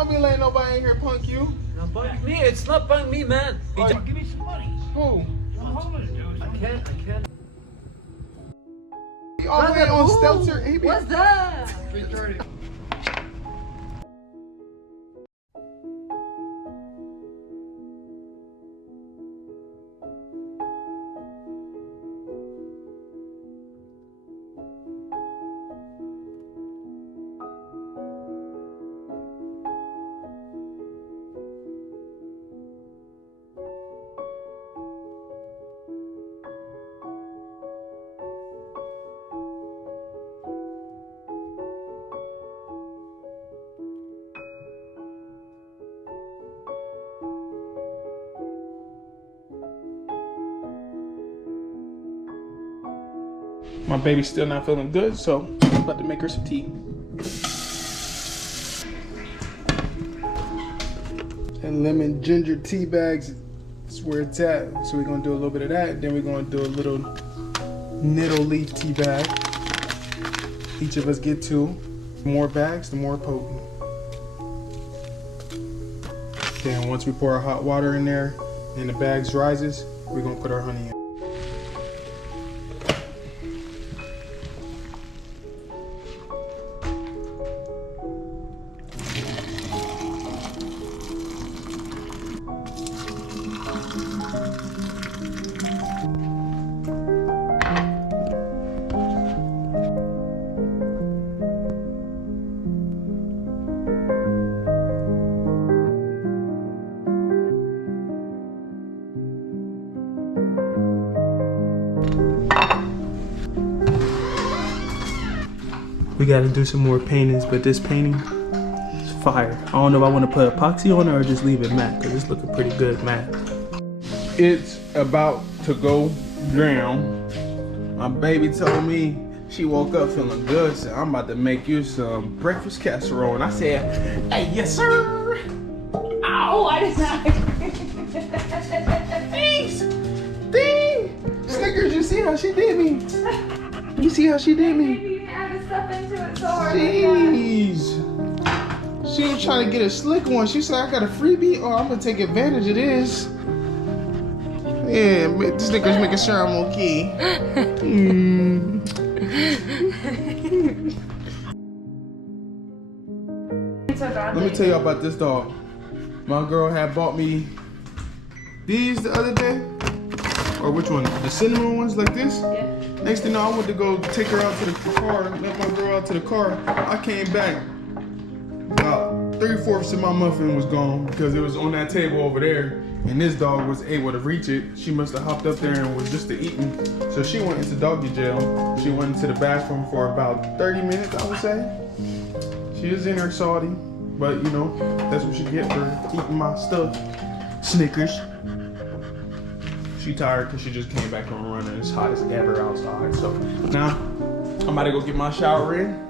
Don't be letting nobody in here punk you. Not punk me. It's not punk me, man. Like, Give me some money. who? I'm homeless, dude. I can't. He all the way on Stelter. He be What's that? 3:30. My baby's still not feeling good, so I'm about to make her some tea. And lemon ginger tea bags is where it's at. So we're gonna do a little bit of that. Then we're gonna do a little nettle leaf tea bag. Each of us get 2. The more bags, the more potent. Then once we pour our hot water in there and the bags rises, we're gonna put our honey in. We gotta do some more paintings, but this painting is fire. I don't know if I want to put epoxy on it or just leave it matte, because it's looking pretty good matte. It's about to go down. My baby told me she woke up feeling good, so I'm about to make you some breakfast casserole. And I said, hey, yes sir. Oh, I did not. Thanks. Dang. Snickers, you see how she did me? You see how she did me? Stuff into it so hard. Jeez. She was trying to get a slick one. She said, I got a freebie. Oh, I'm going to take advantage of this. Yeah, this Snickers making sure I'm okay. Let me tell you about this dog. My girl had bought me these the other day. Or which one? The cinnamon ones like this? Yeah. Next thing you know, I went to go take her out to the car, let my girl out to the car. I came back, about 3/4 of my muffin was gone because it was on that table over there, and this dog was able to reach it. She must have hopped up there and was just eating. So she went into doggy jail. She went into the bathroom for about 30 minutes, I would say. She was in her salty, but you know, that's what she get for eating my stuff. Snickers. She tired because she just came back from running. It's hot as ever outside. So now I'm about to go get my shower in.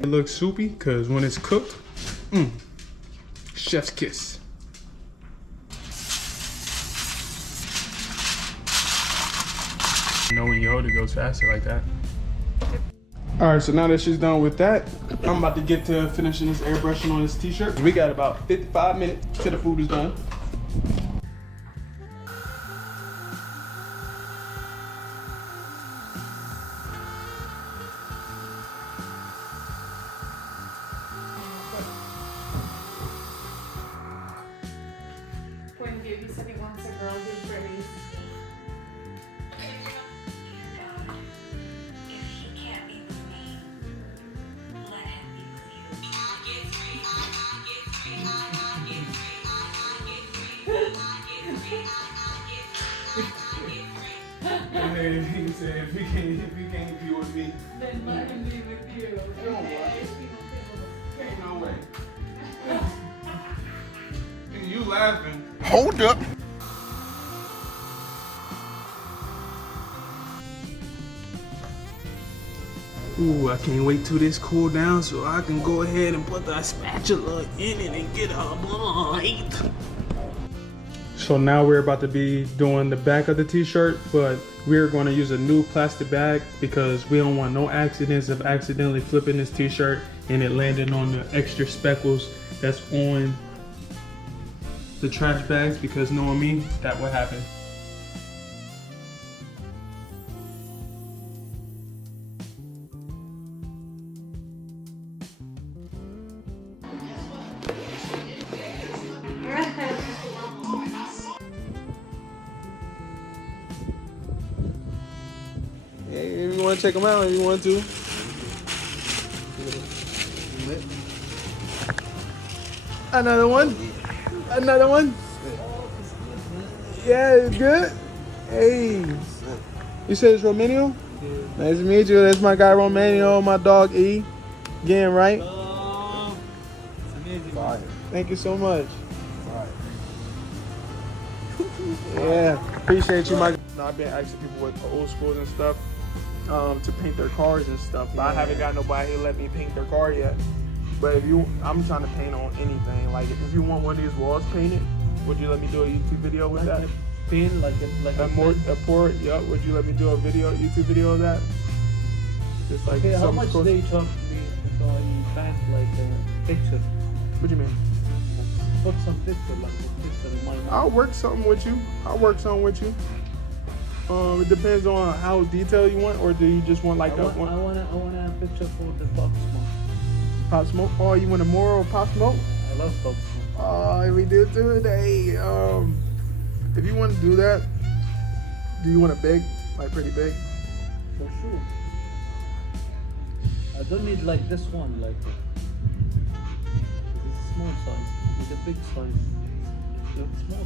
It looks soupy because when it's cooked, chef's kiss. You know when you hold it goes faster like that. All right, so now that she's done with that, I'm about to get to finishing this airbrushing on this t-shirt. We got about 55 minutes till the food is done. Hey, he said if he can't be with me, Then let him be with you. don't worry. Ain't no way. You laughing? Hold up. Ooh, I can't wait till this cool down so I can go ahead and put the spatula in it and get a bite. So now we're about to be doing the back of the t-shirt, but we're going to use a new plastic bag because we don't want no accidents of accidentally flipping this t-shirt and it landing on the extra speckles that's on the trash bags, because knowing me, that would happen. Hey, if you want to check them out, if you want to. Another one? Another one? Yeah, it's good. Hey. You said it's Romeo? Nice to meet you. That's my guy Romeo, my dog E. Getting right? Fire. Thank you so much. Fire. Yeah, appreciate you, my. I've been asking people with old schools and stuff to paint their cars and stuff, but I haven't got nobody who let me paint their car yet. But if you, I'm trying to paint on anything. Like if you want one of these walls painted, would you let me do a YouTube video with that? Paint like A port, yeah. Would you let me do a YouTube video of that? Just like okay, how some much cool- they charge me if I paint like a picture? What do you mean? Put some picture like a picture in my mouth. I'll work something with you. I'll work something with you. It depends on how detailed you want, or do you just want like I want a picture for the pop smoke. Pop smoke? Oh, you want a more pop smoke? I love pop smoke. Oh, we do today. If you want to do that, do you want it big, like pretty big? For sure. I don't need like this one, like it's a small size with a big size. It's small.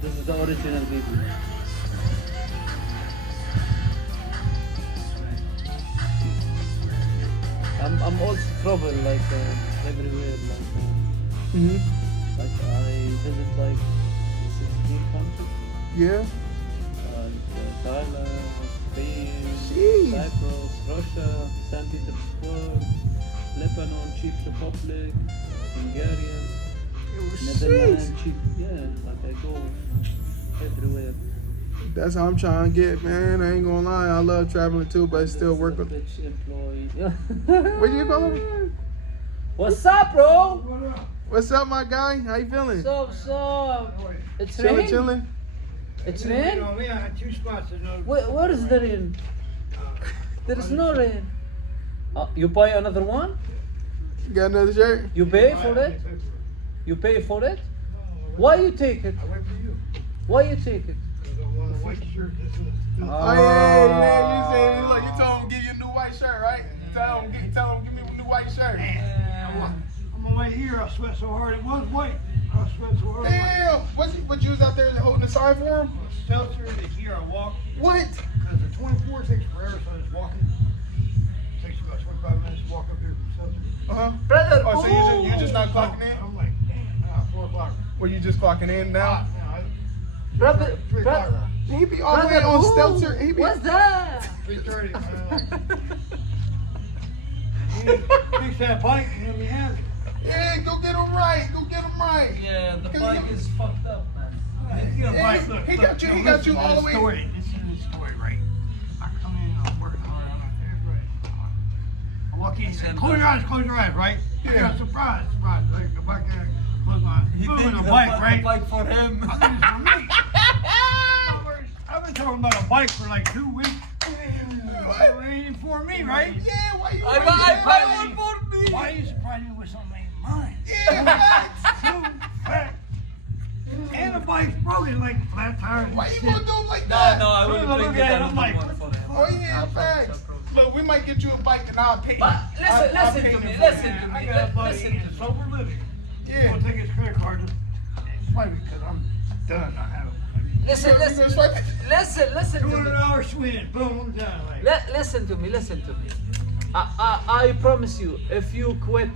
This is the original video. I'm also travel like everywhere, like I visit like 16 countries. Yeah. Thailand, Spain, Jeez. Cyprus, Russia, St. Petersburg, Lebanon, Czech Republic, Hungarian, Netherlands, Czech. Yeah, like I go everywhere. That's how I'm trying to get, man. I ain't gonna lie, I love traveling too, but I still This work is a with. rich employee. Yeah. What you call him? What's up, bro? What's up, my guy? How you feeling? What's up? It's Chilling, rain? chilling. It's rain? I had 2 spots. Where is the rain? There is no rain. You buy another one? You got another shirt? You pay for it? You pay for it? Why you take it? I wait for you. Why you take it? Because I want a white shirt. Oh yeah, you said like you told him give you a new white shirt, right? Tell him give me a new white shirt. I'm on my ear. I sweat so hard. It was white. I sweat so hard. Damn, what you was out there holding the sign for him? Seltzer, the here I walk. What? Because the 24 takes forever, so I was walking. It takes about 25 minutes to walk up here from Seltzer. Brother, Oh, so you just not clocking in? I'm like, damn, 4 o'clock. Were you just clocking in now? Brother, 3 o'clock. brother. He be all the way on Stelter. He be. What's that? 3:30. Fix that bike and then we have it. Yeah, go get him right. Go get him right. Yeah, the bike is fucked up, man. You know, Yeah, bike, look, he look, got you- no, he got listen you to all the the way- story. This is the story, right? I come in, I'm working hard. I'm like, hey, right. I walk in, he said, close your eyes, right? Yeah, surprise. Like, go back there, close my eyes. Boom, a bike, right? bike for him. I think it's for me. I've been talking about a bike for like 2 weeks. What? It ain't for me, right? Yeah, why you? I buy one for me. Why you surprise me with something ain't mine? Yeah, facts. So fat. And the bike's broken, like flat tires. Why you and gonna shit. do him like that? I Look, will look bring at it, it I'm like, one for him. Oh yeah, facts. Look, we might get you a bike and I'll pay you. But I'll listen pay to you me, for listen that. to I me, got a buddy listen in to me. sober living. Yeah. He's gonna take his credit card. It's funny because I'm done. I have it. Listen, You gonna swipe it? listen to me. $200 swing, boom, done. Like, Listen to me. I promise you, if you quit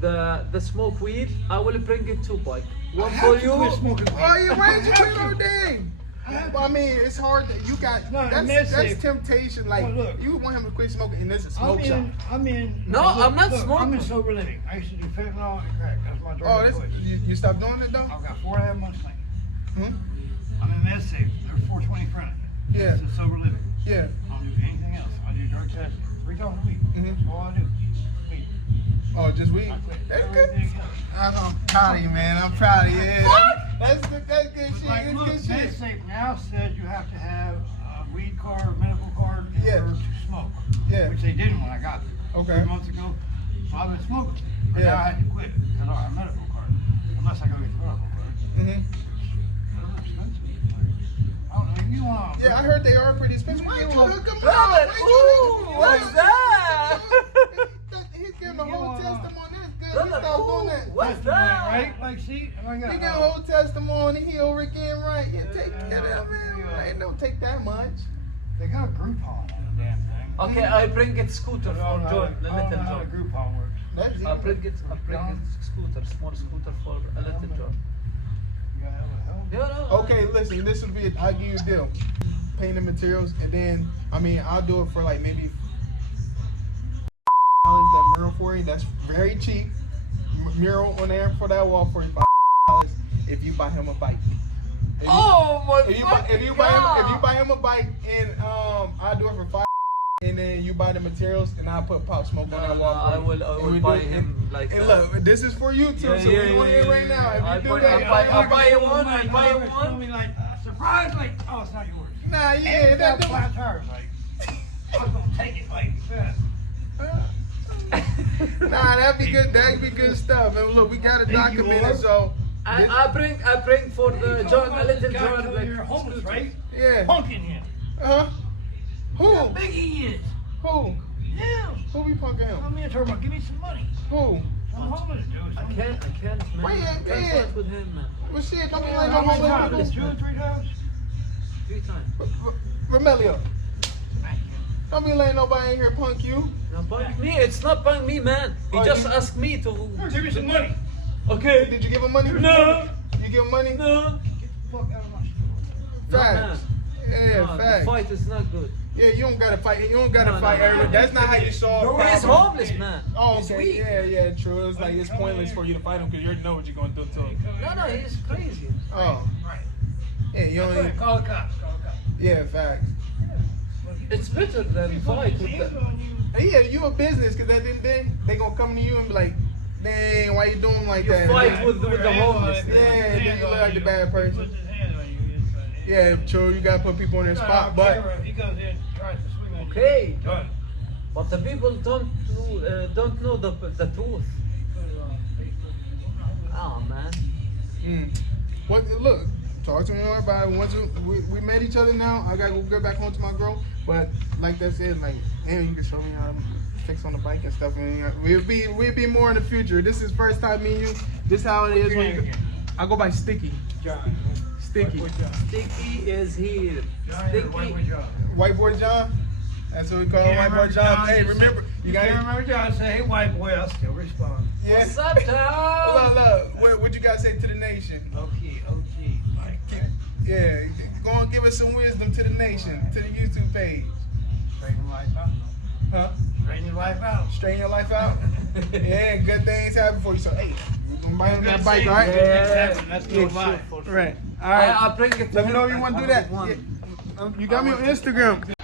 the smoke weed, I will bring it 2 bike. One I for have to quit you. smoking weed. Oh, you right, you I have know, to. dang. I have Well, I mean, it's hard that you got. No, that's safe. temptation. Like, No, look. you want him to quit smoking, and this is a smoke shop. I'm in. No, look, I'm not look, I'm smoking. in sober living. I used to do fentanyl and crack. That's my drug Oh, of this, choice. you stopped doing it though? I've got 4.5 months clean. Hmm? I'm in med safe. There's 420 front of it. Yeah. This is sober living. Yeah. I don't do anything else. I do drug testing 3 times a week. Mhm. That's all I do. Weed. Oh, just weed. I quit That's good. everything else. I'm proud of you, man. I'm proud of you. Yeah. That's good shit. Like, That's look, good shit. MedSafe now says you have to have a weed card, a medical card in Yeah. order to smoke. Yeah. Which they didn't when I got there. Okay. 3 months ago. So I've been smoking. But Yeah. now I had to quit because I don't have a medical card. Unless I go get the medical card. Mhm. They're expensive. Like, I don't know. You want Yeah, I heard they are pretty expensive. Why you hook them Brother, up? Why you ooh, what's that? He's giving a whole testimony. That's good. He Brother, stopped doing ooh, that. what's testimony, that? right? Like, see, and I He got got a whole testimony. He over again, right? Yeah, take that out, man. Ain't don't take that much. they got a Groupon on the damn thing. Okay, I bring it scooter I don't for know John, the I don't know little how the John. Groupon works. That's I bring it scooter, small scooter for a little John. You gotta have a help. Yeah, no. Okay, listen, this would be, I'll give you a deal. Paint the materials, and then, I mean, I'll do it for like maybe that mural for you. That's very cheap. Mural on there for that wall for $45 if you buy him a bike. If you- Oh my if you fucking buy him a bike, and I'll do it for $5, and then you buy the materials, and I'll put Pop Smoke on No, that no, wall. I for you. will And we buy do it, him like And that. look, this is for you too. Yeah, so yeah, we doing yeah, it yeah, right now. If I you do buy- that, I'll buy you one, I buy you Tell one. me like, surprise, like, oh, it's not yours. Nah, And yeah, it's got that. flat tires, like, I'm gonna take it, like, fast. Nah, that'd be good. That'd be good stuff. And look, we got to Thank you, document Lord. it. So, I bring for the John, a little John. Like, You're homeless, right? yeah. Punking him. Who? How big he is. Who? Yeah. Who we punking him? I'm in talking about, give me some money. Who? I'm homeless, dude. I can't, man. Wait, I can't yeah. fight with him, man. Well, shit, don't be How like no many times? homeless 2 or 3 times? 3 times. Romelio, Thank you. don't be letting nobody in here punk you. No, punk me. It's not punk me, man. He Oh, just you- asked me to. Give me some money. Okay. Did you give him money? No. You give him money? No. Get the fuck out of my store. Facts. Yeah, No, the facts. fight is not good. Yeah, you don't gotta fight. You don't gotta No, fight no, no. everybody. That's not how you solve He's problems. homeless, man. Oh, He's okay. weak. Yeah, true. It's like it's pointless for you to fight him because you already know what you're gonna do to him. No, he's crazy. Oh, Right. yeah, you don't. Even, Call the cops. Call the cops. yeah, facts. It's better than fight with the. And yeah, you a business because at the end of the day, they gonna come to you and be like, "Dang, why you doing like You that?" fight with the homeless. Yeah, then you look like the bad person. Yeah, true. You gotta put people in their spot, but if he goes in and tries to swing on you, Okay. done. But the people don't know the truth. Oh man. What? Look, talk to me more about it. Once we met each other now, I gotta go get back home to my girl. But like that said, like, hey, you can show me how to fix on the bike and stuff. And we'll be more in the future. This is first time meeting you. This how it is. What's your name again? I go by Sticky. John. Sticky. White boy John. Sticky is here. John or White boy Sticky. John? White boy John. That's what we call White boy John. Hey, remember You you can't got remember John. Say, hey, white boy, I'll still respond. yeah. What's up, Tom? Look, what you gotta say to the nation? Okay, OG. Like, Yeah, go and give us some wisdom to the nation, to the YouTube page. straighten life out. Huh? Straighten your life out. Straighten your life out. Yeah, good things happen for you. So, hey, we're gonna buy him that bike, all right? That's Yeah, good life. Right. All right. I'll bring it to Let me him. know if you want to do that. One. Yeah. You got me on Instagram.